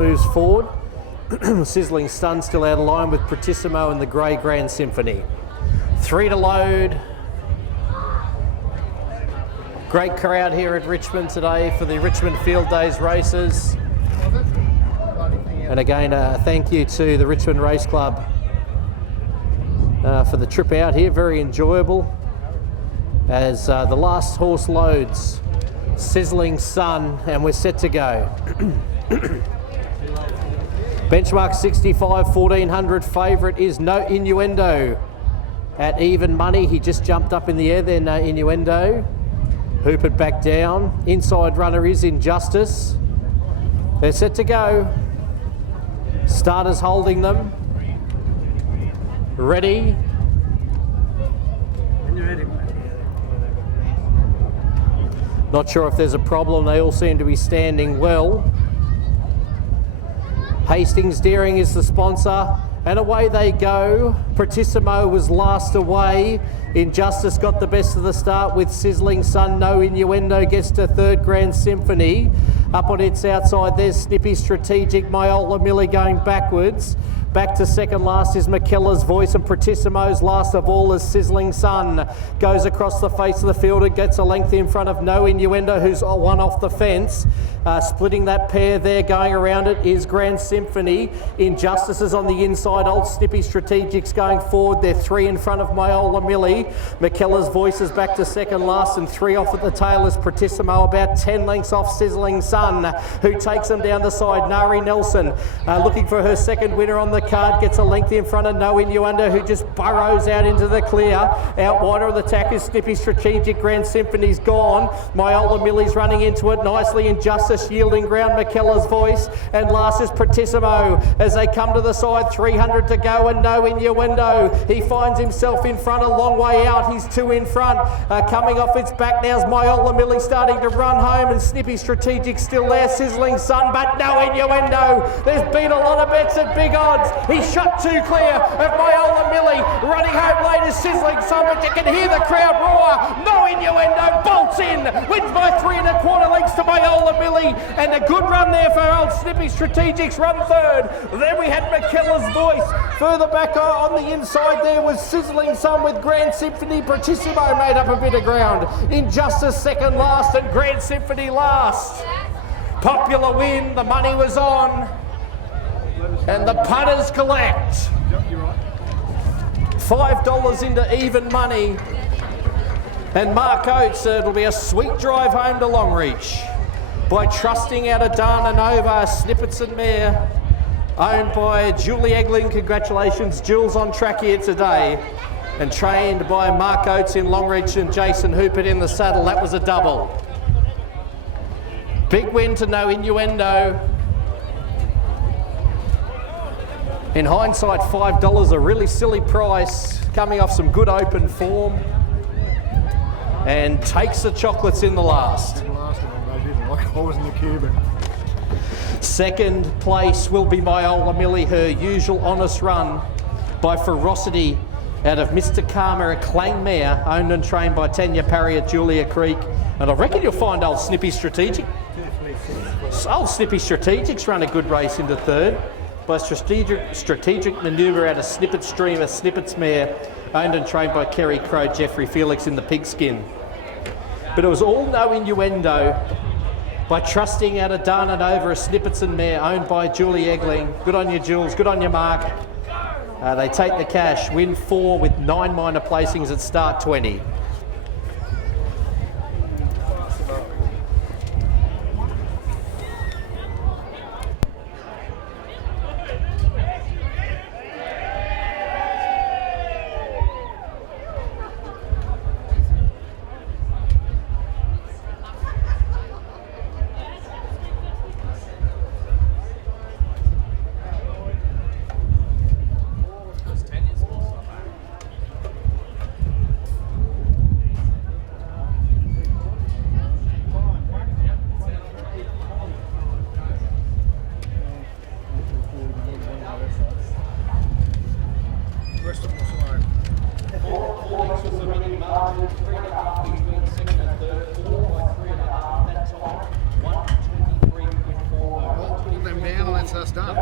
Moves forward. Sizzling Sun still out of line with Pretissimo and the Grey Grand Symphony. 3 to load. Great crowd here at Richmond today for the Richmond Field Days races. And again, thank you to the Richmond Race Club for the trip out here. Very enjoyable. As the last horse loads, Sizzling Sun, and we're set to go. Benchmark 65, 1400 favourite is No Innuendo at even money. He just jumped up in the air there, No Innuendo. Hoop it back down. Inside runner is Injustice. They're set to go. Starters holding them. Ready. Not sure if there's a problem. They all seem to be standing well. Hastings Deering is the sponsor, and away they go. Pretissimo was last away. Injustice got the best of the start with Sizzling Sun. No Innuendo gets to third. Grand Symphony. Up on its outside, there's Snippy Strategic. Myola Millie going backwards. Back to second last is McKellar's Voice, and Pretissimo's last of all is Sizzling Sun. Goes across the face of the field and gets a length in front of No Innuendo, who's one off the fence. Splitting that pair there, going around it is Grand Symphony. Injustice is on the inside. Old Snippy Strategic's going forward. They're 3 in front of Myola Millie. McKellar's Voice is back to second last, and 3 off at the tail is Pretissimo, about 10 lengths off Sizzling Sun, who takes them down the side. Nari Nelson looking for her second winner on the card, gets a length in front of No Innuendo, who just burrows out into the clear. Out wider of the tack is Snippy Strategic. Grand Symphony's gone. Myola Millie's running into it nicely. Injustice yielding ground. McKellar's Voice, and last is Pretissimo as they come to the side. 300 to go, and No Innuendo, he finds himself in front a long way out. He's 2 in front. Coming off its back now is Myola Millie starting to run home, and Snippy Strategic still there. Sizzling Sun, but No Innuendo. There's been a lot of bets at big odds. He shot 2 clear of Myola Millie. Running home late is Sizzling Sun, but you can hear the crowd roar. No Innuendo bolts in, wins by 3 1/4 lengths to Myola Millie, and a good run there for old Snippy Strategic's run third. Then we had McKellar's Voice. Further back on the inside there was Sizzling Sun with Grand Symphony. Pretissimo made up a bit of ground. Injustice second last, and Grand Symphony last. Popular win, the money was on, and the punters collect. $5 into even money. And Mark Oates, it'll be a sweet drive home to Longreach by trusting out of Dana Nova, Snippets and Mare, owned by Julie Egling. Congratulations, Jules, on track here today, and trained by Mark Oates in Longreach and Jason Hoopert in the saddle. That was a double. Big win to No Innuendo. In hindsight, $5, a really silly price, coming off some good open form, and takes the chocolates in the last. Second place will be Myola Millie, her usual honest run by Ferocity out of Mr. Karma, a Clang mare, owned and trained by Tanya Parry at Julia Creek. And I reckon you'll find old Snippy Strategic. Old Snippy Strategic's run a good race into third by strategic manoeuvre out of Snippet Stream, a Snippets mare, owned and trained by Kerry Crow, Jeffrey Felix in the pigskin. But it was all No Innuendo by trusting out of Dana Nova, a Snippets and mare, owned by Julie Egling. Good on you, Jules. Good on you, Mark. They take the cash, win 4 with 9 minor placings at start 20. first done.